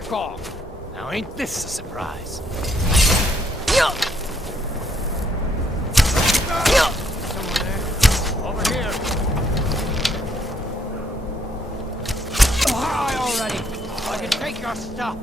back off. Now ain't this a surprise? Someone there. Over here. High already. I can take your stuff.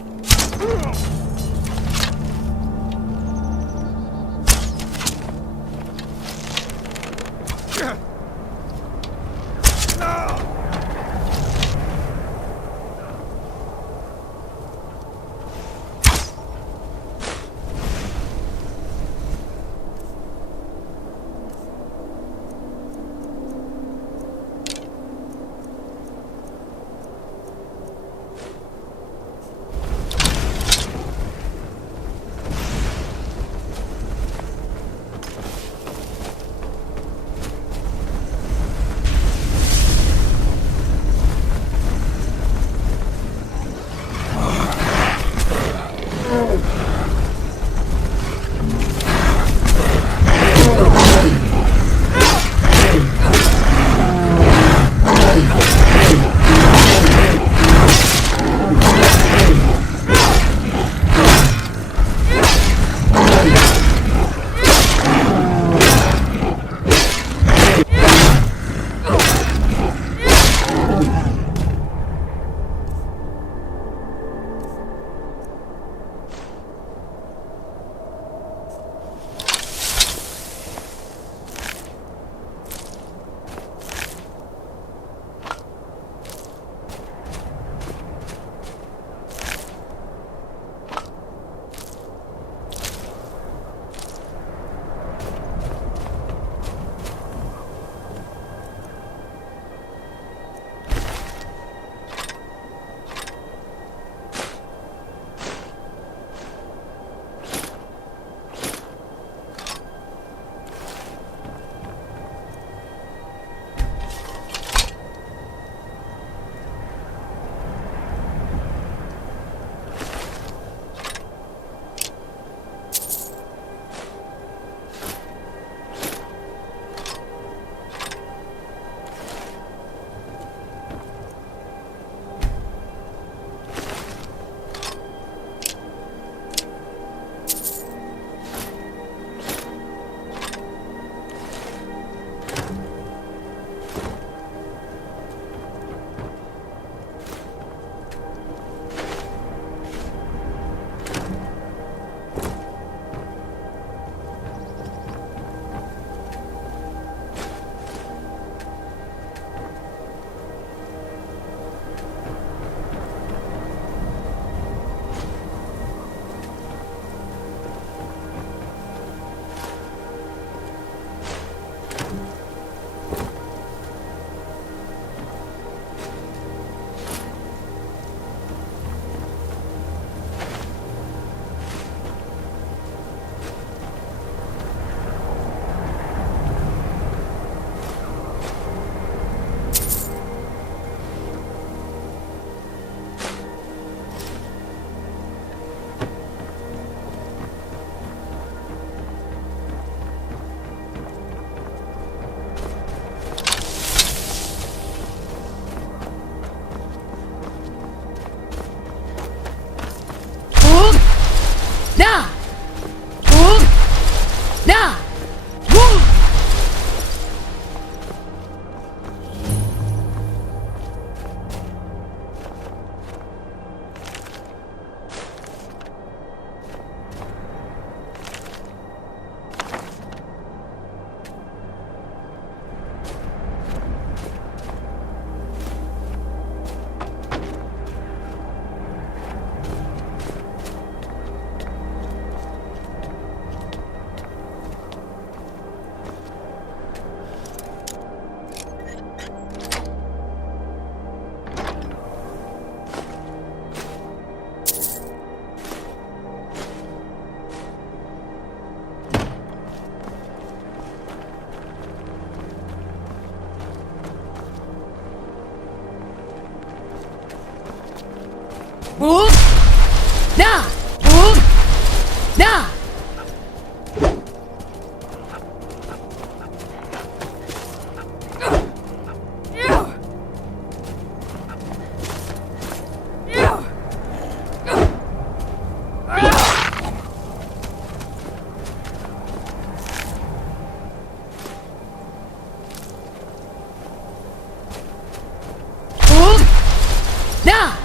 Na!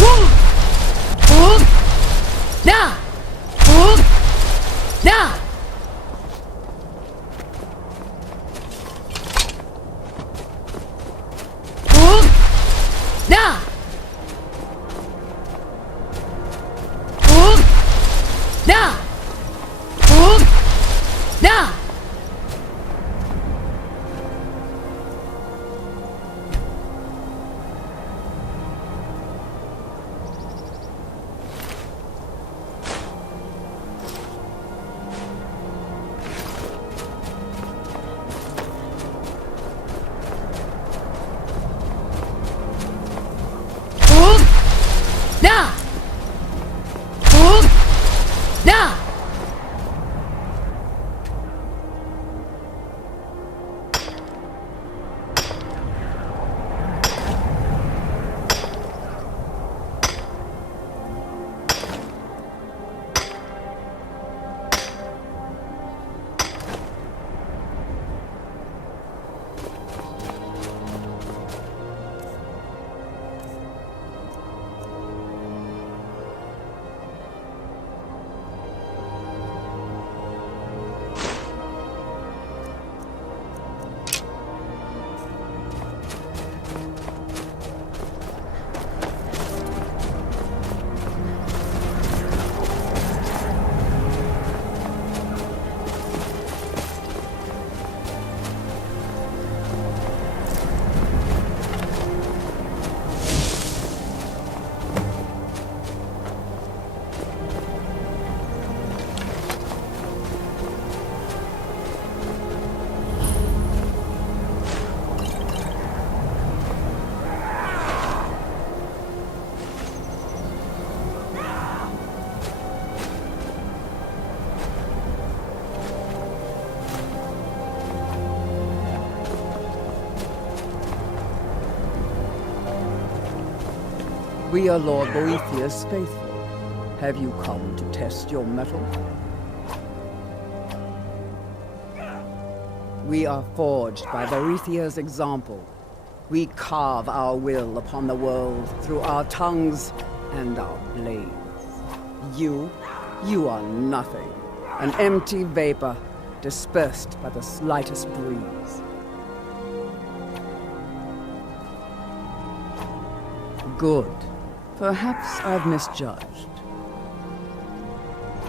Woo! Boom! Na! Boom! Na! Boom! Na! Boom! Na! Boom! Na! Boom! Na! Boom! Na! We are Lord Boethiah's faithful. Have you come to test your mettle? We are forged by Boethiah's example. We carve our will upon the world through our tongues and our blades. You are nothing. An empty vapor, dispersed by the slightest breeze. Good. Perhaps I've misjudged.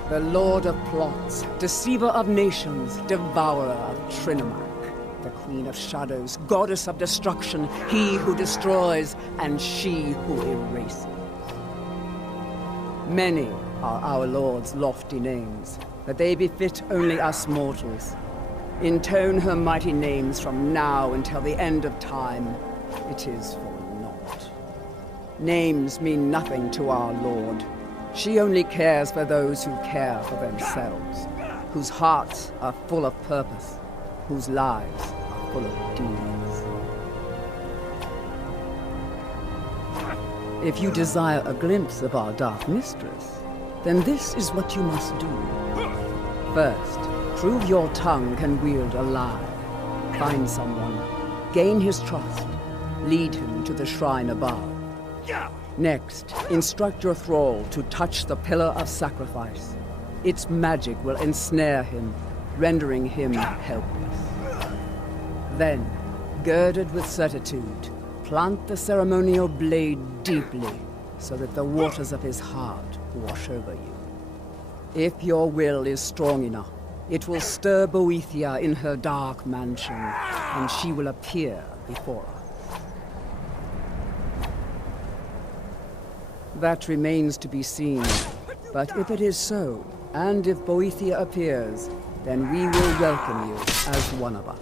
The Lord of Plots, Deceiver of Nations, Devourer of Trinomac, the Queen of Shadows, Goddess of Destruction, he who destroys and she who erases. Many are our Lord's lofty names, but they befit only us mortals. Intone her mighty names from now until the end of time. It is for naught. Names mean nothing to our Lord. She only cares for those who care for themselves, whose hearts are full of purpose, whose lives are full of deeds. If you desire a glimpse of our Dark Mistress, then this is what you must do. First, prove your tongue can wield a lie. Find someone, gain his trust, lead him to the shrine above. Next, instruct your thrall to touch the pillar of sacrifice. Its magic will ensnare him, rendering him helpless. Then, girded with certitude, plant the ceremonial blade deeply, so that the waters of his heart wash over you. If your will is strong enough, it will stir Boethiah in her dark mansion, and she will appear before us. That remains to be seen, but if it is so, and if Boethiah appears, then we will welcome you as one of us.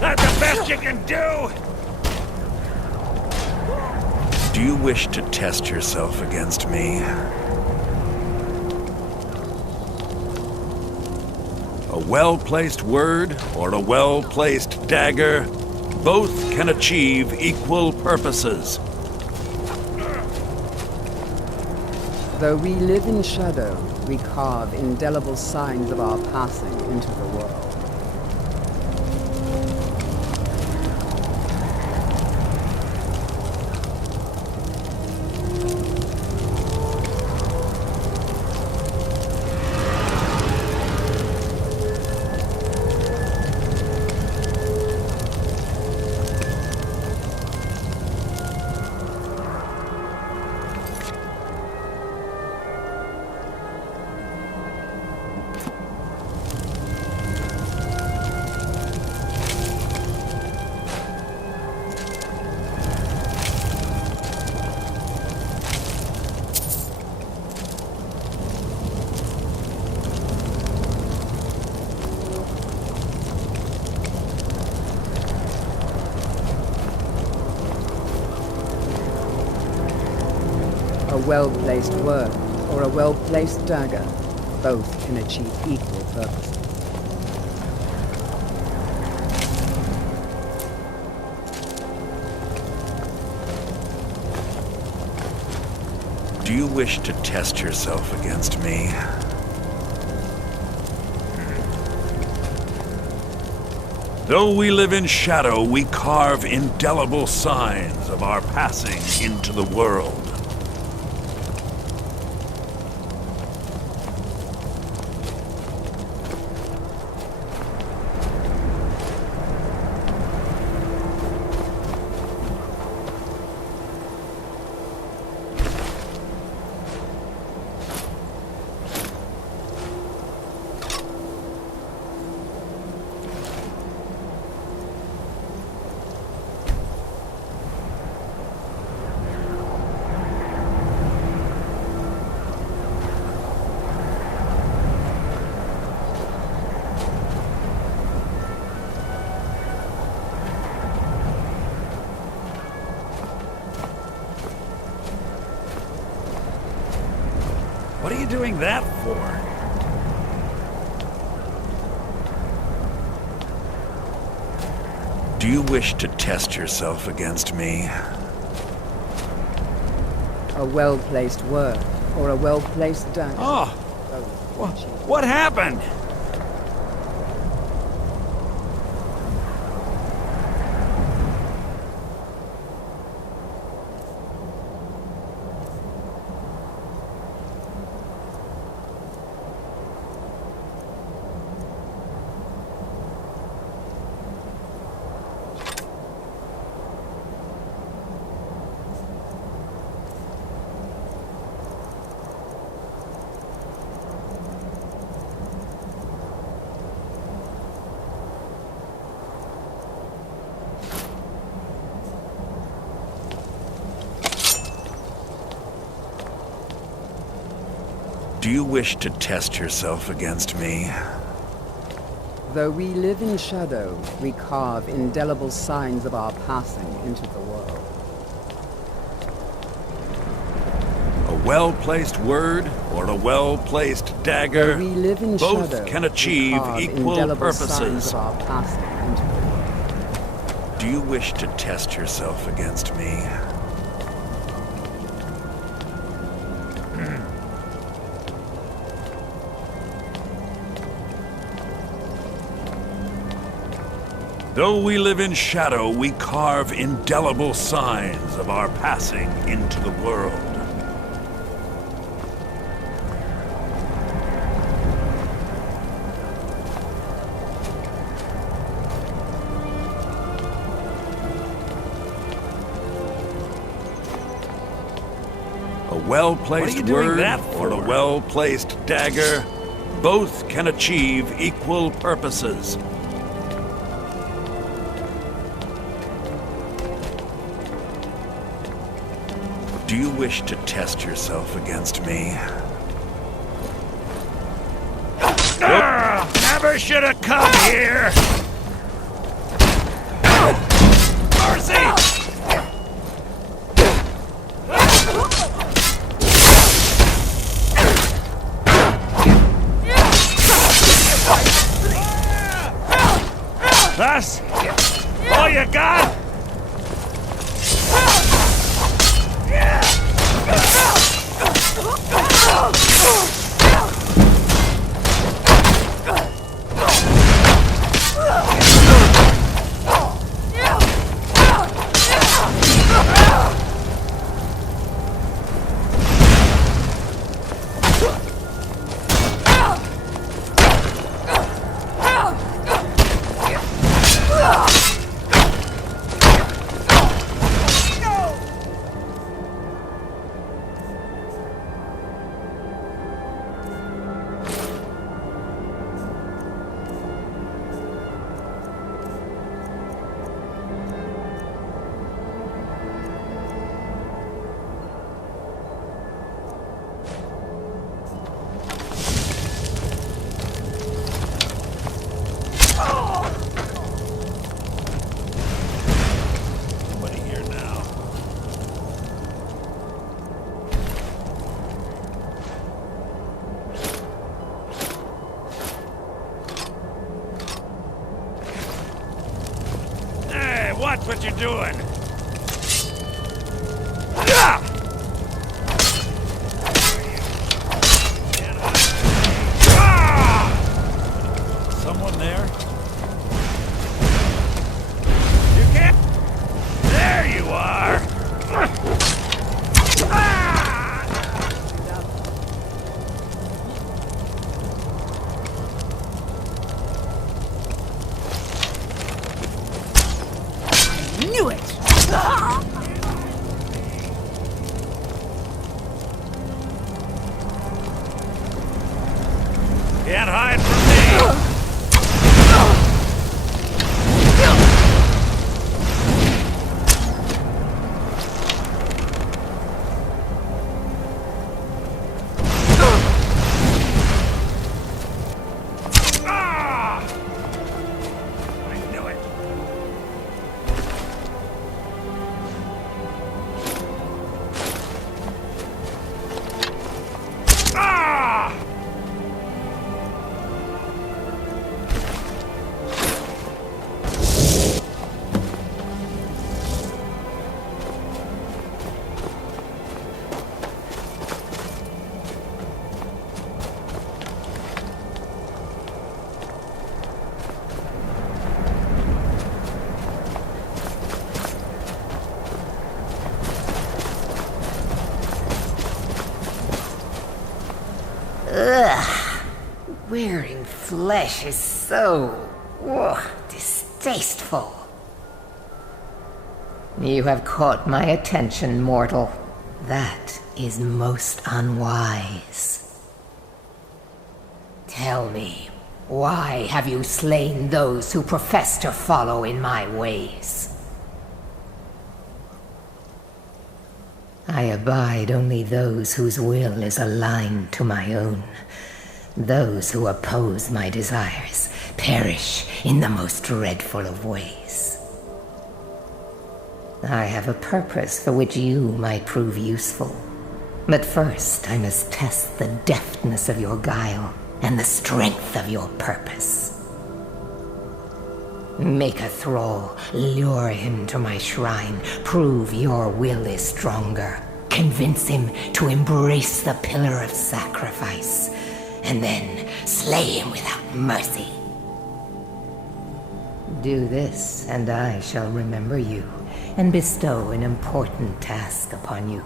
That's the best you can do! Do you wish to test yourself against me? A well-placed word or a well-placed dagger, both can achieve equal purposes. Though we live in shadow, we carve indelible signs of our passing into the world. A well-placed word or a well-placed dagger, both can achieve equal purposes. Do you wish to test yourself against me? Though we live in shadow, we carve indelible signs of our passing into the world. What are you doing that for? Do you wish to test yourself against me? A well-placed word or a well-placed dagger. Oh, what happened? Do you wish to test yourself against me? Though we live in shadow, we carve indelible signs of our passing into the world. A well-placed word or a well-placed dagger, Though we live in both shadow, can we achieve carve equal indelible signs purposes. of our passing into the world. Do you wish to test yourself against me? Though we live in shadow, we carve indelible signs of our passing into the world. A well-placed word or a well-placed dagger, both can achieve equal purposes. Do you wish to test yourself against me? Never should have come here! Mercy! That's all you got? Watch what you're doing! Someone there? You can't... There you are! Knew it! Can't hide from me! Ugh. Wearing flesh is so distasteful. You have caught my attention, mortal. That is most unwise. Tell me, why have you slain those who profess to follow in my ways? I abide only those whose will is aligned to my own. Those who oppose my desires perish in the most dreadful of ways. I have a purpose for which you might prove useful. But first, I must test the deftness of your guile and the strength of your purpose. Make a thrall, lure him to my shrine, prove your will is stronger, convince him to embrace the pillar of sacrifice, and then slay him without mercy. Do this, and I shall remember you, and bestow an important task upon you.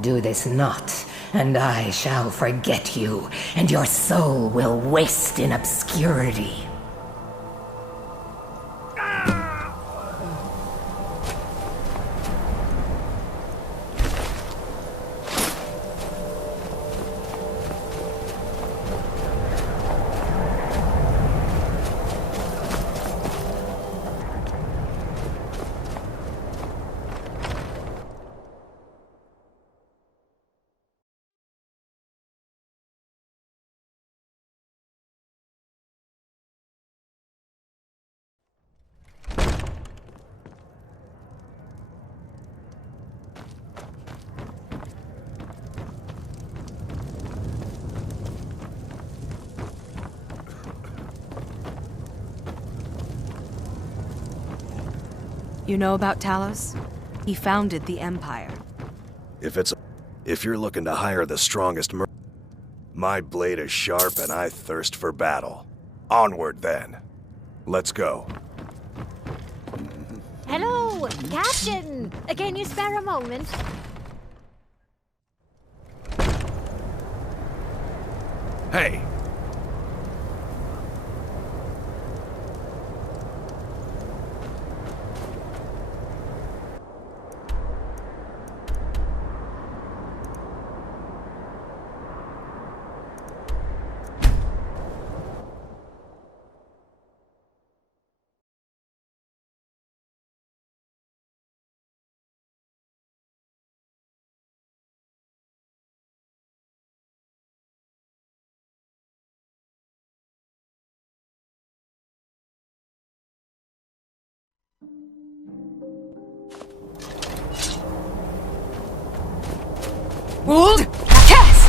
Do this not, and I shall forget you, and your soul will waste in obscurity. You know about Talos? He founded the Empire. If you're looking to hire the strongest My blade is sharp and I thirst for battle. Onward then. Let's go. Hello, Captain! Can you spare a moment? Hey! Hold! Test!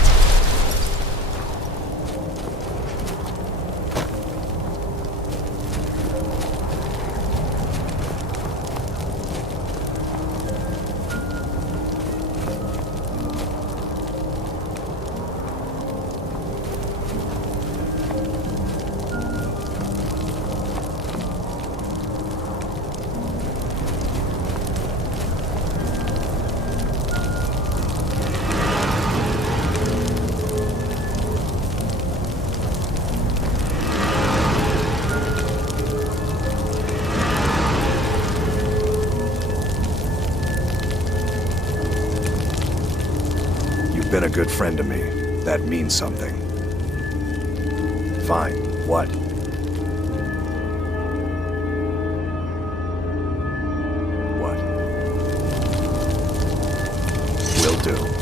Been a good friend to me. That means something. Fine. What? What? Will do.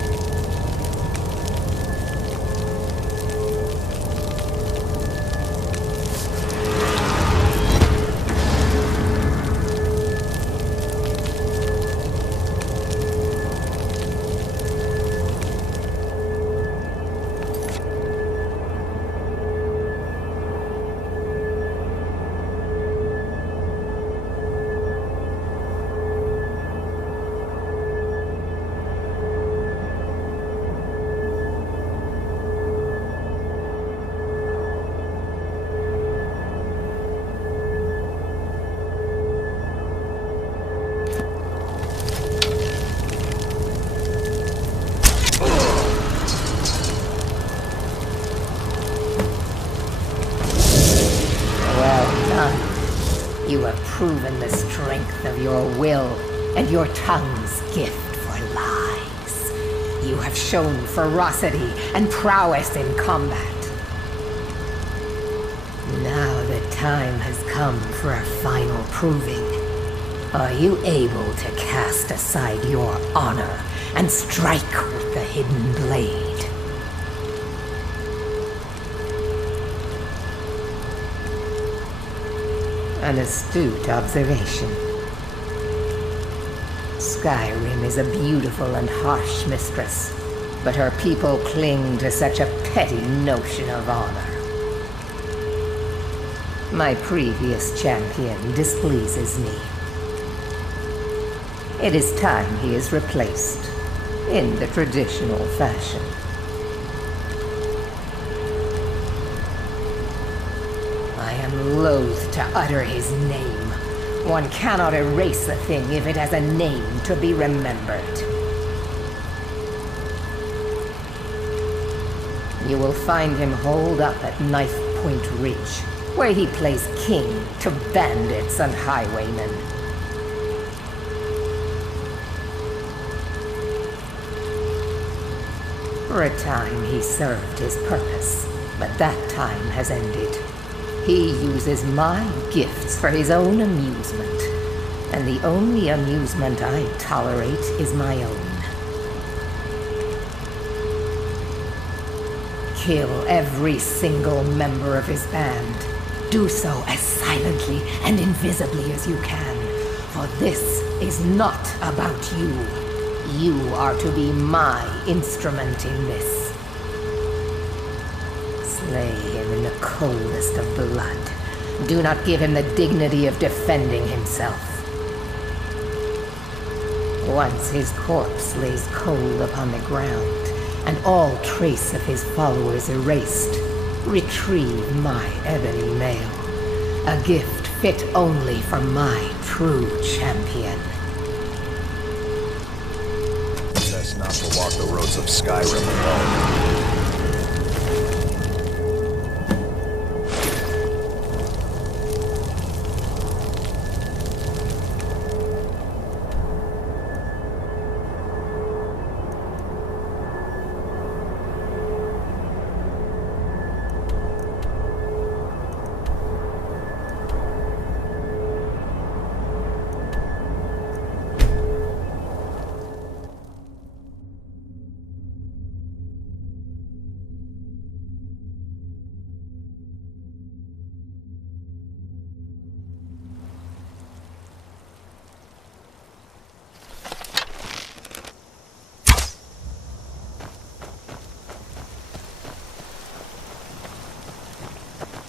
You have proven the strength of your will and your tongue's gift for lies. You have shown ferocity and prowess in combat. Now the time has come for a final proving. Are you able to cast aside your honor and strike with the hidden blade? An astute observation. Skyrim is a beautiful and harsh mistress, but her people cling to such a petty notion of honor. My previous champion displeases me. It is time he is replaced, in the traditional fashion. I am loath to utter his name. One cannot erase a thing if it has a name to be remembered. You will find him holed up at Knife Point Ridge, where he plays king to bandits and highwaymen. For a time he served his purpose, but that time has ended. He uses my gifts for his own amusement, and the only amusement I tolerate is my own. Kill every single member of his band. Do so as silently and invisibly as you can, for this is not about you. You are to be my instrument in this. Slay him in the coldest of blood. Do not give him the dignity of defending himself. Once his corpse lays cold upon the ground, and all trace of his followers erased, retrieve my ebony mail, a gift fit only for my true champion. Best not to walk the roads of Skyrim alone.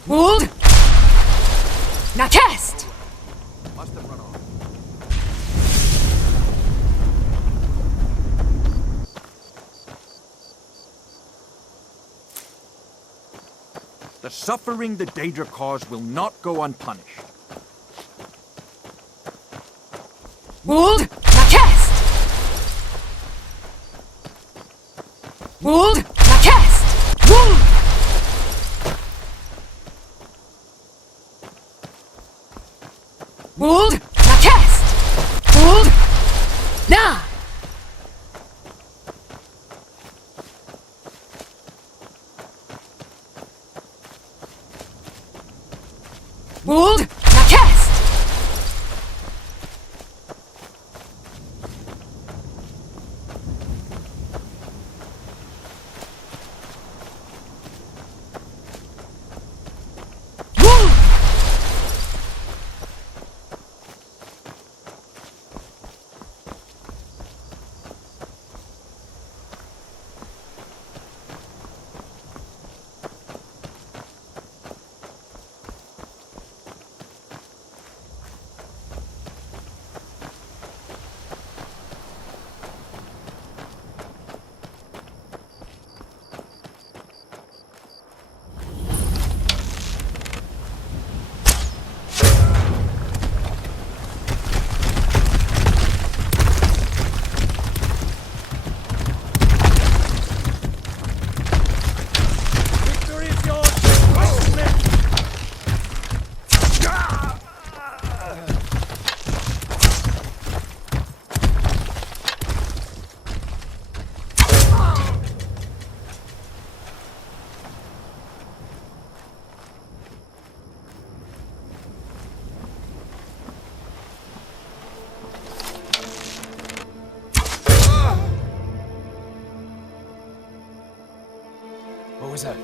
Hold! Now cast! Must have run off. The suffering the Daedra cause will not go unpunished. Hold! Now cast! Hold! Now cast! Hold! Hold! Now cast! Hold! Now! Hold! Now cast! Hold! Victory is yours! Question me! What was that?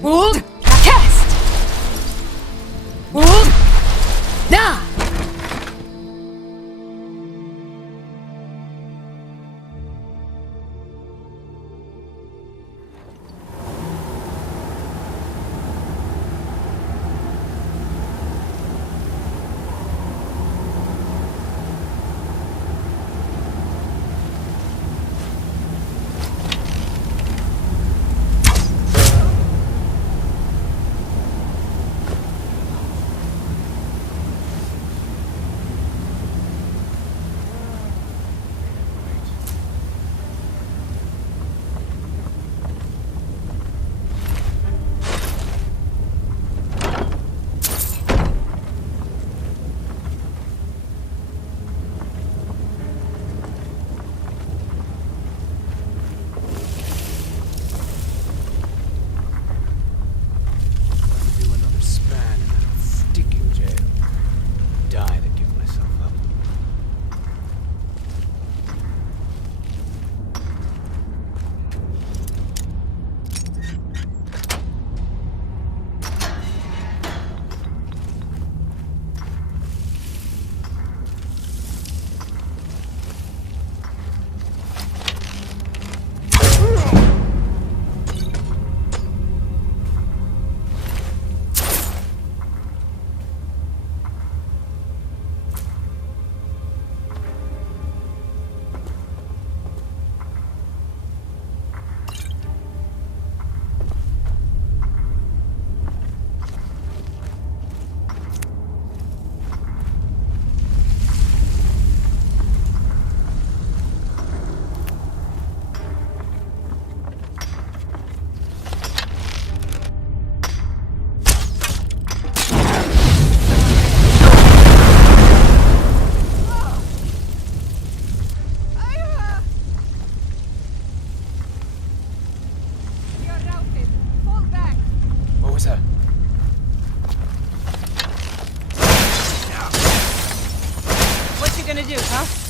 Wold! Now cast! Wold! Now!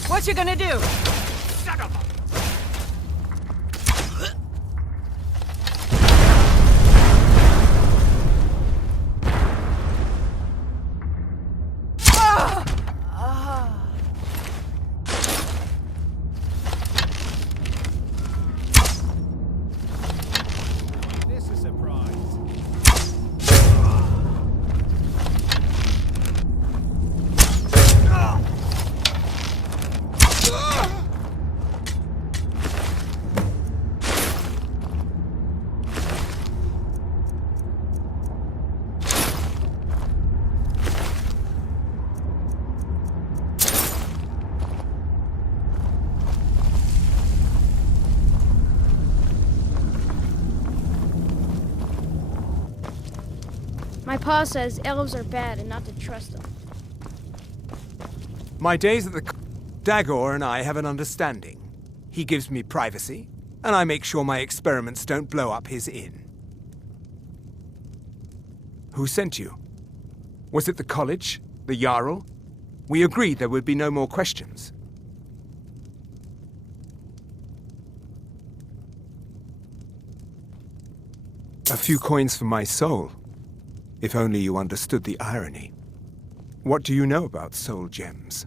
What you gonna do? This is a surprise. My pa says elves are bad and not to trust them. My days at the Jaguar and I have an understanding. He gives me privacy, and I make sure my experiments don't blow up his inn. Who sent you? Was it the college? The Jarl? We agreed there would be no more questions. A few coins for my soul. If only you understood the irony. What do you know about soul gems?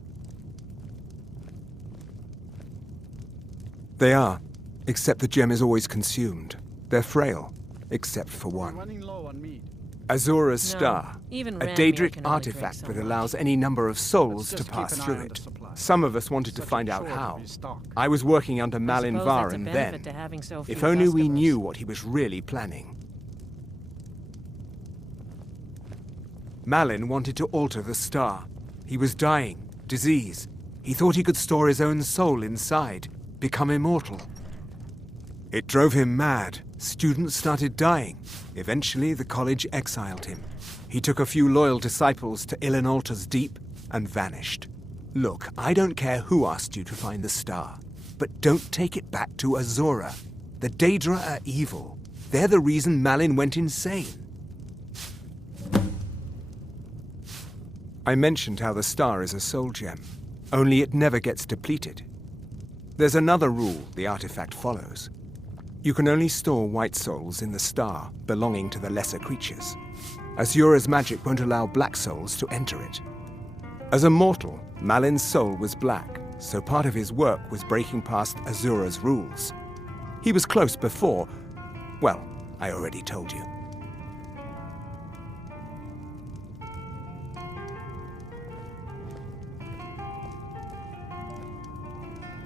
They are, except the gem is always consumed. They're frail, except for one. Running low on meat. Azura's No, Star, even a Ranmir Daedric can only drink artifact so that much. allows any number of souls to Let's just pass keep an eye through on it. the supply. Some of us wanted to Such find a out short how. of his stock. I was working under I Malin suppose that's a Varen benefit then. to having so If few only we customers. knew what he was really planning. Malin wanted to alter the star. He was dying, disease. He thought he could store his own soul inside, become immortal. It drove him mad. Students started dying. Eventually, the college exiled him. He took a few loyal disciples to Illinalta's Deep and vanished. Look, I don't care who asked you to find the star, but don't take it back to Azura. The Daedra are evil. They're the reason Malin went insane. I mentioned how the star is a soul gem, only it never gets depleted. There's another rule the artifact follows. You can only store white souls in the star belonging to the lesser creatures. Azura's magic won't allow black souls to enter it. As a mortal, Malin's soul was black, so part of his work was breaking past Azura's rules. He was close before. Well, I already told you.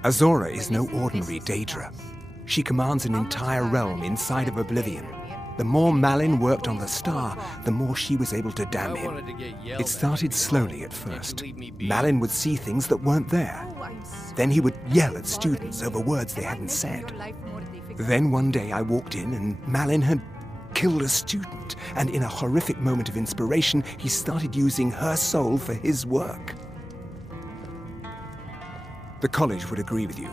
Azura is no ordinary Daedra. She commands an entire realm inside of Oblivion. The more Malin worked on the star, the more she was able to damn him. It started slowly at first. Malin would see things that weren't there. Then he would yell at students over words they hadn't said. Then one day I walked in and Malin had killed a student, and in a horrific moment of inspiration, he started using her soul for his work. The college would agree with you.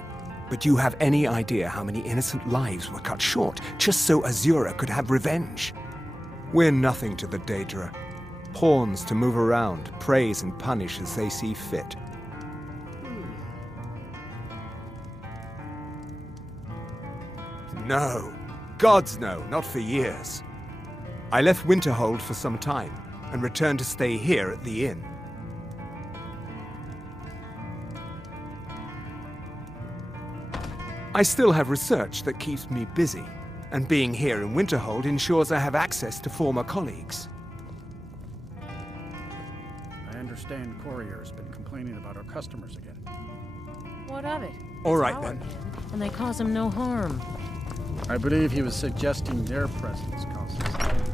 But do you have any idea how many innocent lives were cut short just so Azura could have revenge? We're nothing to the Daedra. Pawns to move around, praise and punish as they see fit. No. Gods no, not for years. I left Winterhold for some time and returned to stay here at the inn. I still have research that keeps me busy, and being here in Winterhold ensures I have access to former colleagues. I understand Courier's been complaining about our customers again. What of it? All It's right, our then. inn, and they cause him no harm. I believe he was suggesting their presence causes harm.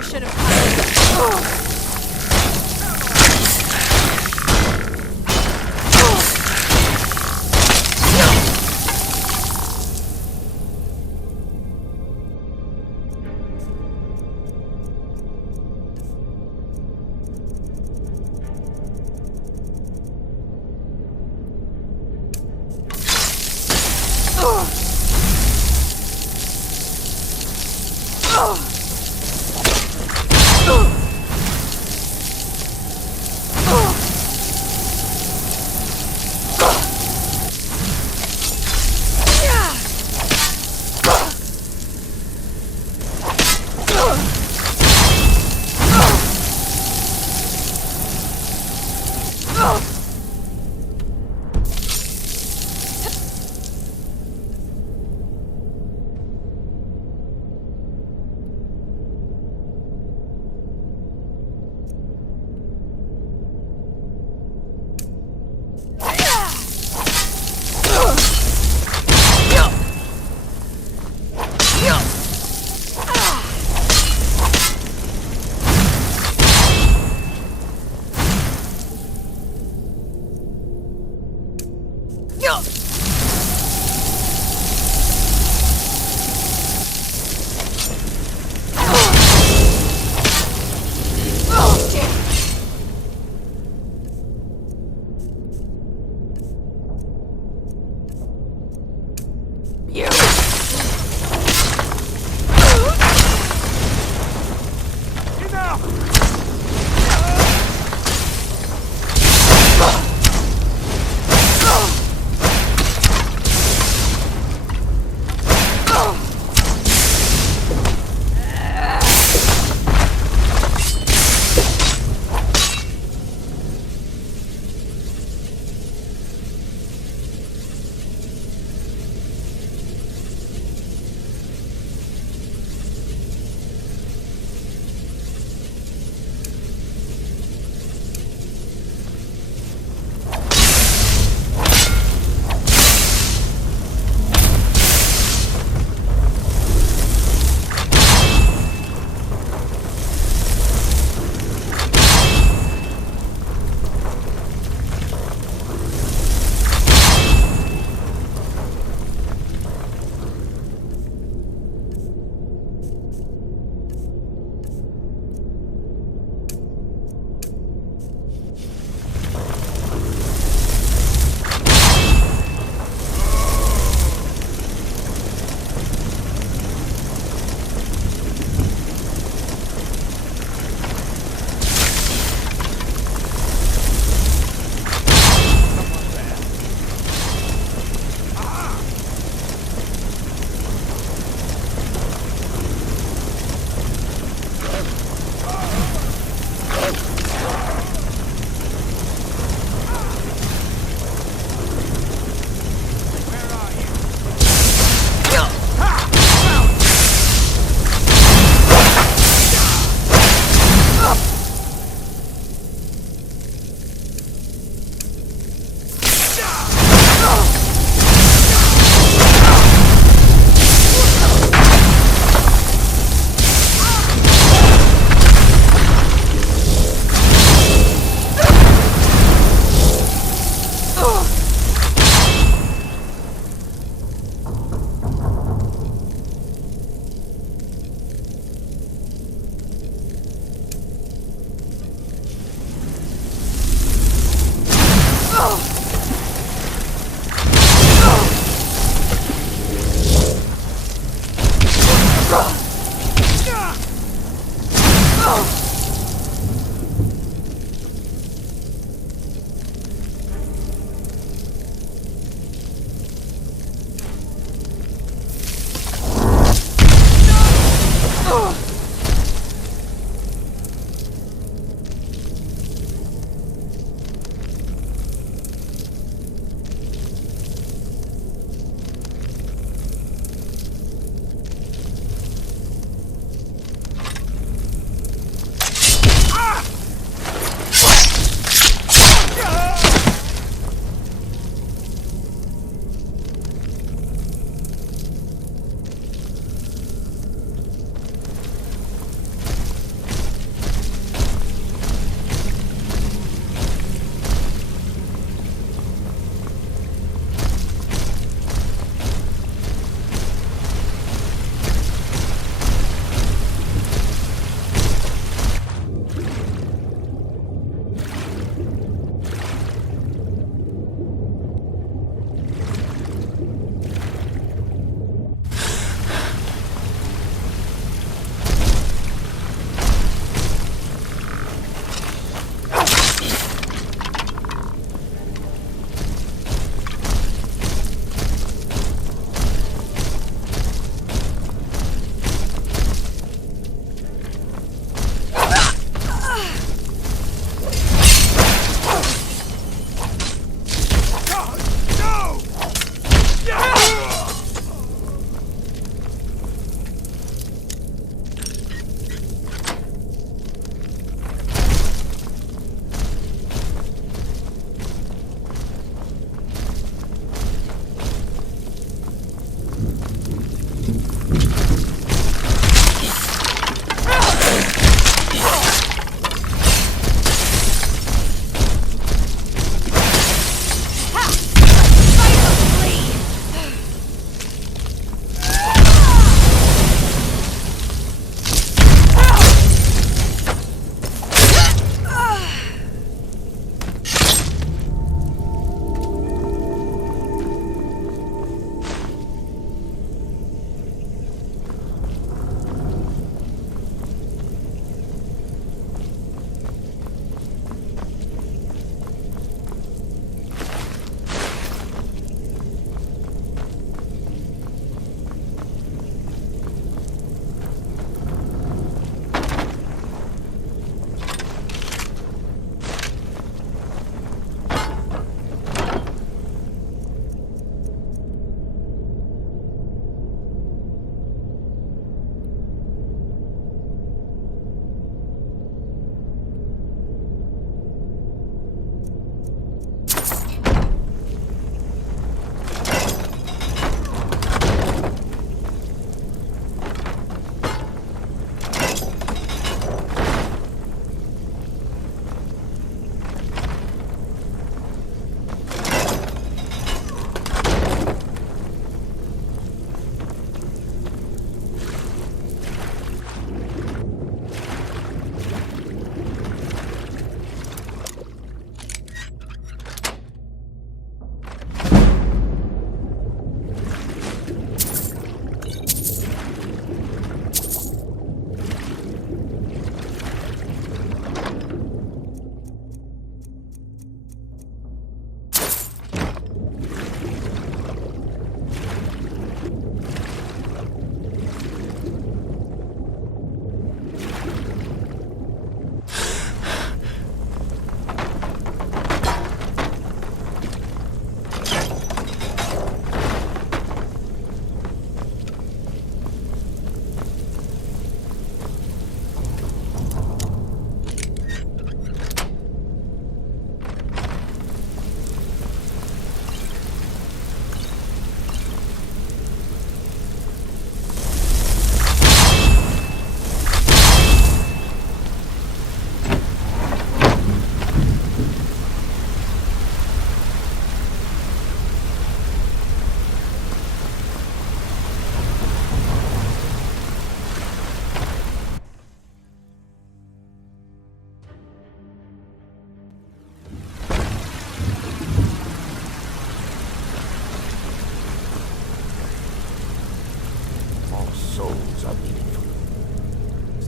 I should have.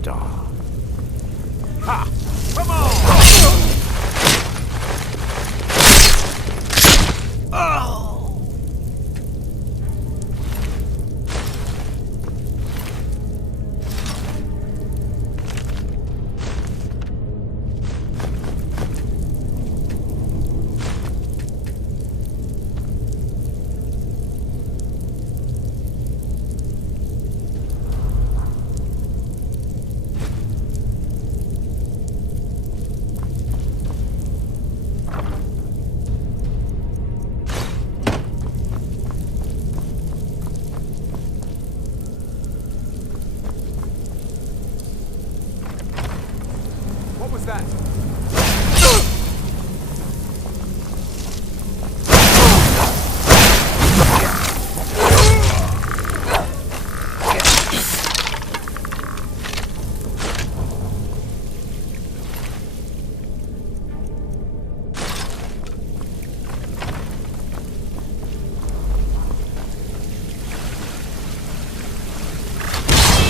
star. Ha! Come on! Oh!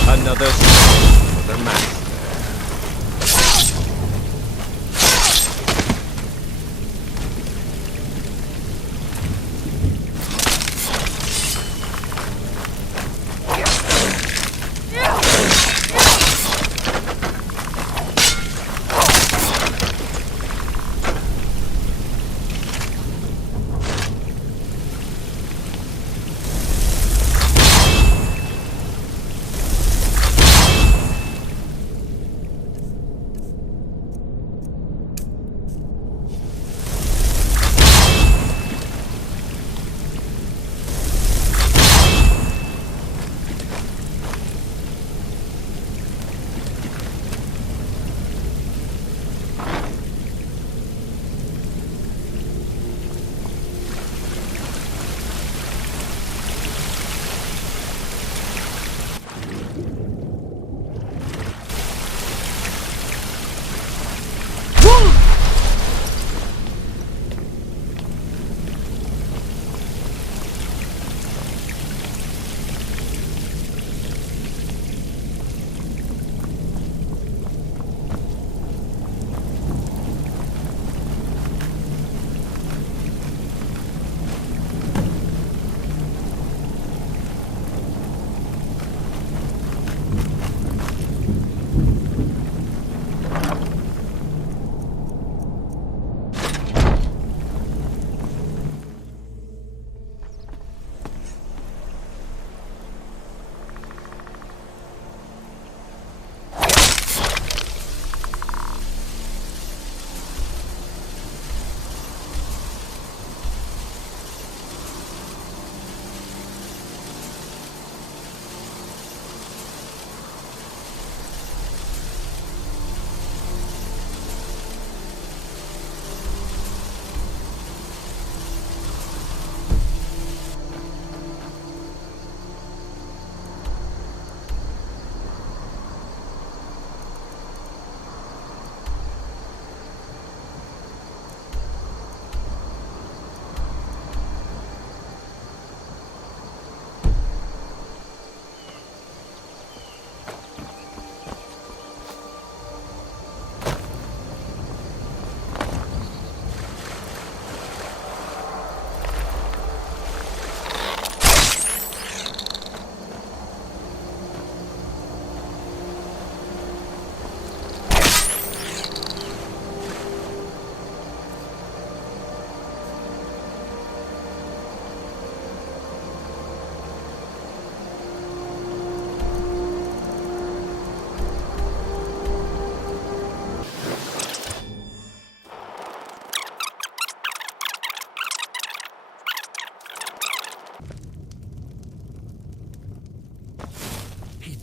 Another soul for the master.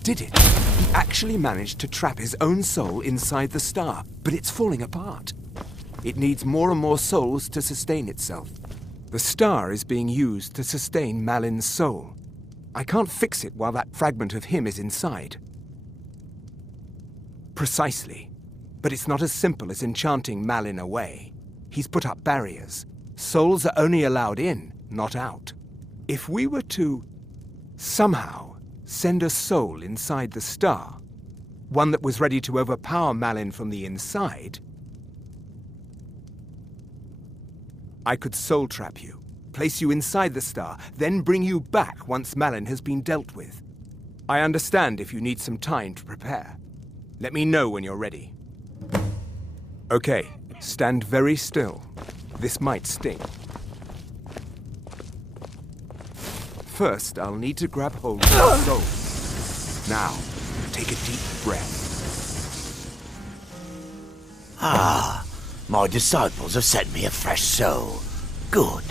Did it? He actually managed to trap his own soul inside the star, but it's falling apart. It needs more and more souls to sustain itself. The star is being used to sustain Malin's soul. I can't fix it while that fragment of him is inside. Precisely. But it's not as simple as enchanting Malin away. He's put up barriers. Souls are only allowed in, not out. If we were to somehow send a soul inside the star, One that was ready to overpower Malin from the inside, I could soul trap you, place you inside the star, then bring you back once Malin has been dealt with. I understand if you need some time to prepare. Let me know when you're ready. Okay, stand very still. This might sting. First, I'll need to grab hold of your soul. Now, take a deep breath. Ah, my disciples have sent me a fresh soul. Good.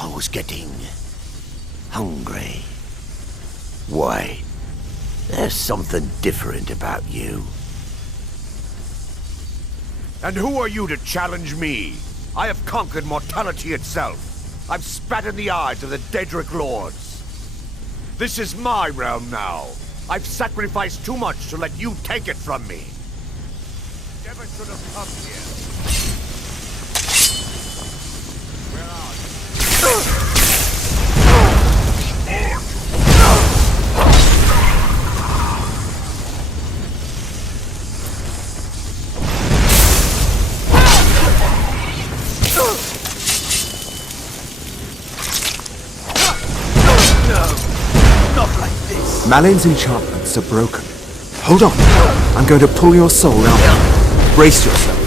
I was getting hungry. Wait, there's something different about you. And who are you to challenge me? I have conquered mortality itself. I've spat in the eyes of the Daedric Lords. This is my realm now. I've sacrificed too much to let you take it from me. Never should have come here. Where are you? Malin's enchantments are broken. Hold on. I'm going to pull your soul out. Brace yourself.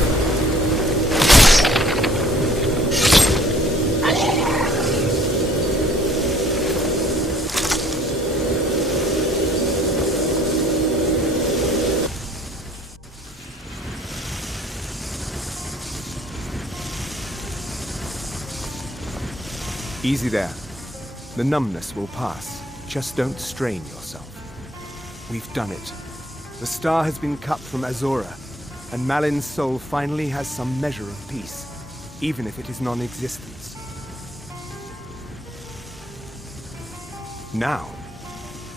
Easy there. The numbness will pass. Just don't strain yourself. We've done it. The star has been cut from Azora, and Malin's soul finally has some measure of peace, even if it is non-existence. Now,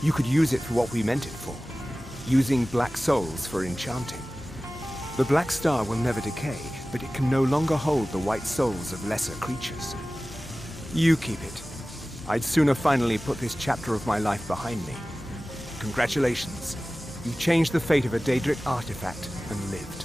you could use it for what we meant it for, using black souls for enchanting. The black star will never decay, but it can no longer hold the white souls of lesser creatures. You keep it. I'd sooner finally put this chapter of my life behind me. Congratulations. You changed the fate of a Daedric artifact and lived.